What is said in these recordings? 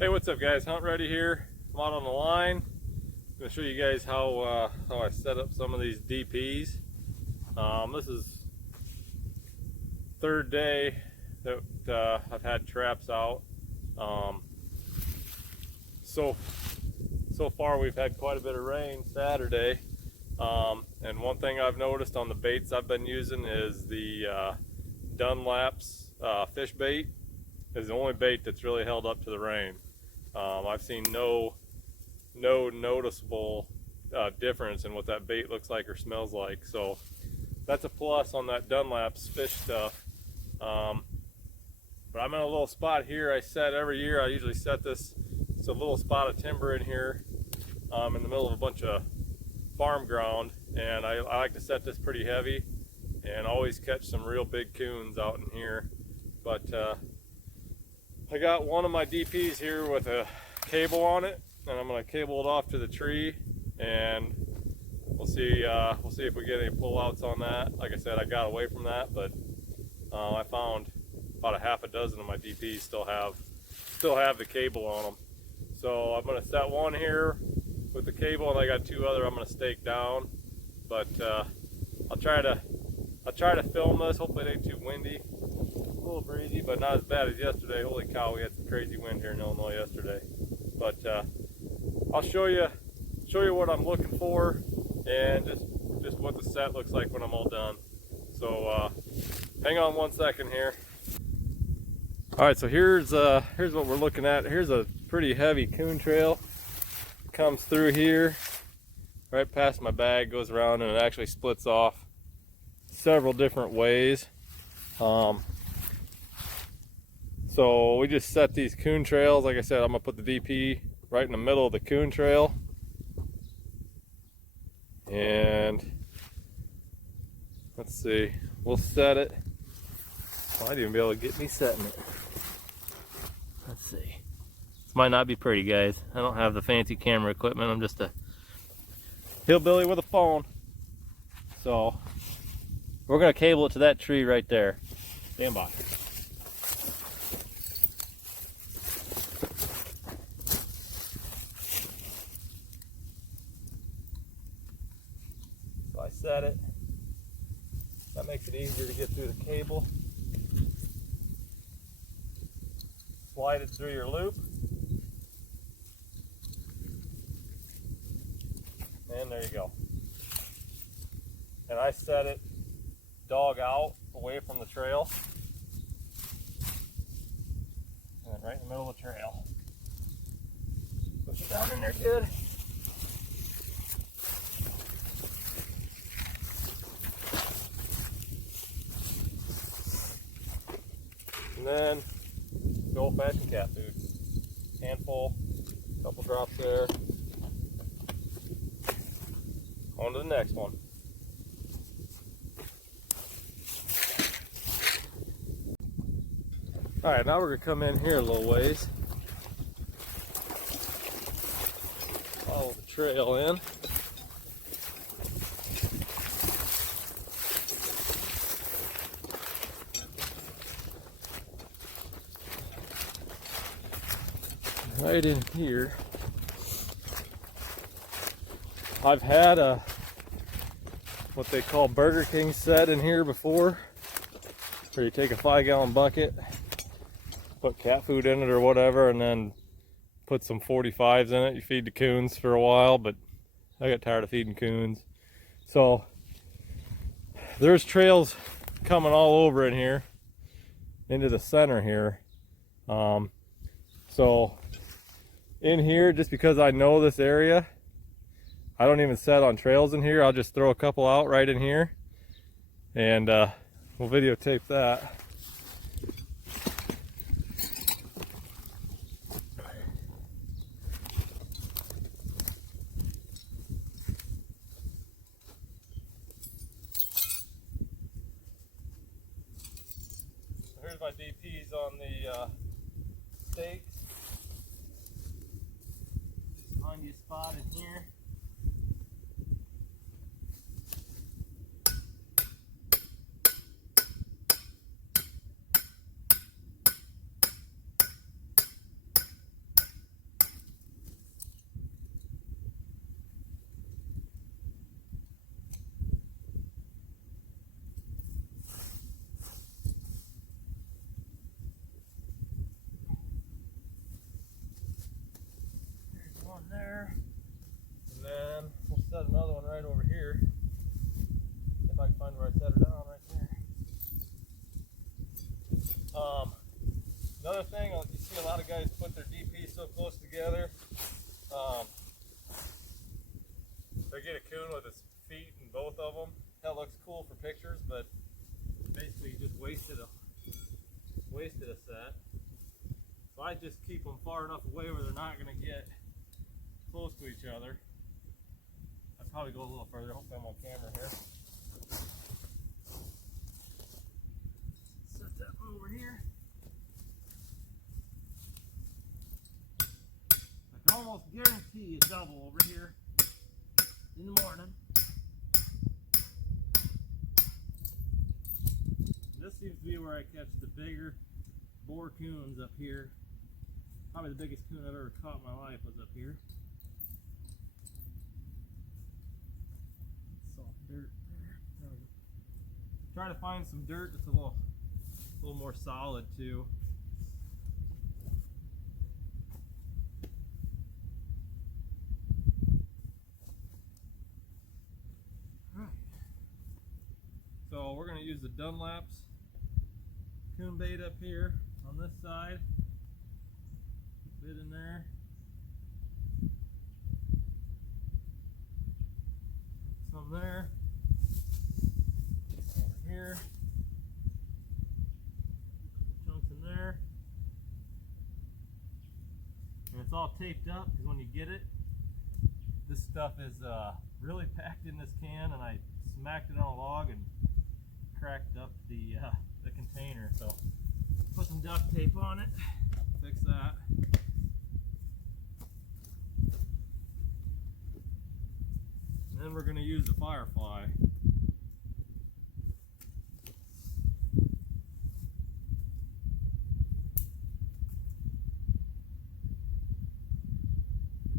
Hey, what's up guys? Hunt Ready here. I'm out on the line. I'm going to show you guys how I set up some of these DPs. This is third day that I've had traps out. So far we've had quite a bit of rain Saturday. And one thing I've noticed on the baits I've been using is the Dunlap's fish bait is the only bait that's really held up to the rain. I've seen no noticeable difference in what that bait looks like or smells like, so that's a plus on that Dunlap's fish stuff. But I'm in a little spot here I set every year. I usually set this, it's a little spot of timber in here in the middle of a bunch of farm ground, and I like to set this pretty heavy and always catch some real big coons out in here. But I got one of my DPs here with a cable on it, and I'm going to cable it off to the tree, and we'll see if we get any pullouts on that. Like I said, I got away from that, but I found about a half a dozen of my DPs still have the cable on them. So I'm going to set one here with the cable, and I got two other I'm going to stake down. But I'll try to film this. Hopefully it ain't too windy. A little breezy, but not as bad as yesterday. Holy cow, we had some crazy wind here in Illinois yesterday. But I'll show you what I'm looking for, and just what the set looks like when I'm all done. So hang on 1 second here. All right, so here's what we're looking at. Here's a pretty heavy coon trail. It comes through here, right past my bag, goes around, and it actually splits off several different ways. So we just set these coon trails. Like I said, I'm gonna put the DP right in the middle of the coon trail, and let's see, we'll set it. Might even be able to get me setting it. Let's see. This might not be pretty, guys. I don't have the fancy camera equipment. I'm just a hillbilly with a phone. So we're gonna cable it to that tree right there. Stand by. So I set it. That makes it easier to get through the cable. Slide it through your loop. And there you go. And I set it dog out away from the trail. And then right in the middle of the trail. Push it down in there good. And then good old-fashioned cat food. Handful, couple drops there. On to the next one. All right, now we're gonna come in here a little ways. Follow the trail in. Right in here, I've had what they call Burger King set in here before, where you take a 5-gallon bucket, put cat food in it or whatever, and then put some 45s in it. You feed the coons for a while, but I got tired of feeding coons. So there's trails coming all over in here into the center here. So in here, just because I know this area, I don't even set on trails in here. I'll just throw a couple out right in here, and we'll videotape that. So here's my DPs on the stakes. Find you a spot in here. Another thing, you see a lot of guys put their DPs so close together. They get a coon with his feet in both of them. That looks cool for pictures, but basically you just wasted a set. So I just keep them far enough away where they're not going to get close to each other. I'd probably go a little further. Hopefully I'm on camera here. Set that over here. I can almost guarantee a double over here in the morning. This seems to be where I catch the bigger boar coons up here. Probably the biggest coon I've ever caught in my life was up here. Soft dirt there. There we go. Try to find some dirt that's a little more solid too. All right. So we're going to use the Dunlap's coon bait up here on this side. Bit in there. Some there. Over here. Chunks in there. And it's all taped up because when you get it, this stuff is really packed in this can, and I smacked it on a log and cracked up the container. So put some duct tape on it, fix that. And then we're going to use the Firefly.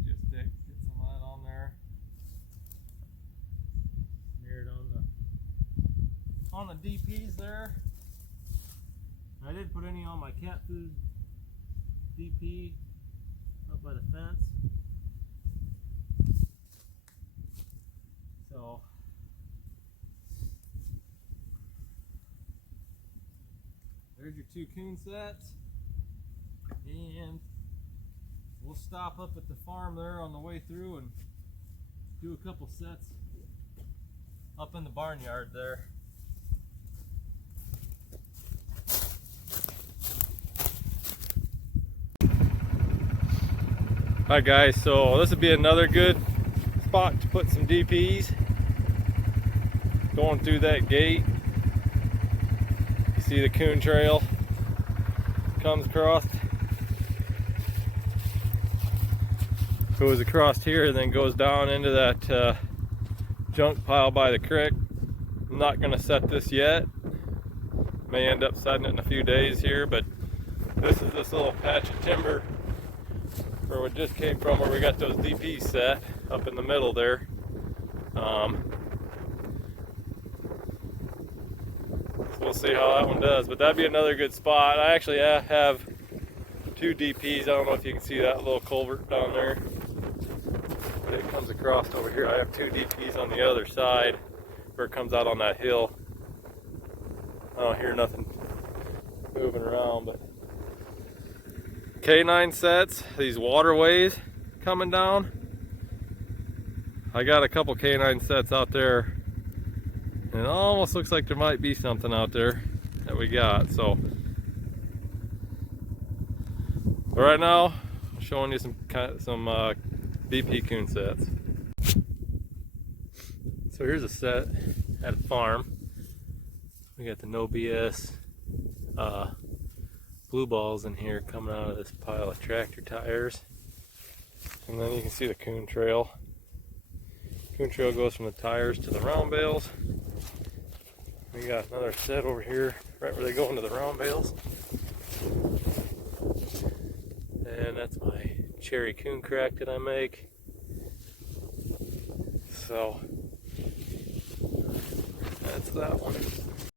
Just get some of that on there. Smear it on the DPs there. I didn't put any on my cat food DP up by the fence. So there's your 2 coon sets, and we'll stop up at the farm there on the way through and do a couple sets up in the barnyard there. Alright guys, so this would be another good spot to put some DPs. Going through that gate, you see the coon trail comes across, goes across here, and then goes down into that junk pile by the creek. I'm not going to set this yet. May end up setting it in a few days here, but this is this little patch of timber where we just came from, where we got those DPs set up in the middle there. So we'll see how that one does, but that'd be another good spot. I actually have 2 DPs. I don't know if you can see that little culvert down there, but it comes across over here. I have 2 DPs on the other side where it comes out on that hill. I don't hear nothing moving around, but K9 sets, these waterways coming down. I got a couple K9 sets out there, and it almost looks like there might be something out there that we got. So, but right now, I'm showing you some DP coon sets. So here's a set at a farm. We got the No BS blue balls in here coming out of this pile of tractor tires, and then you can see the coon trail. Coon trail goes from the tires to the round bales. We got another set over here right where they go into the round bales, and that's my cherry coon crack that I make. So that's that one.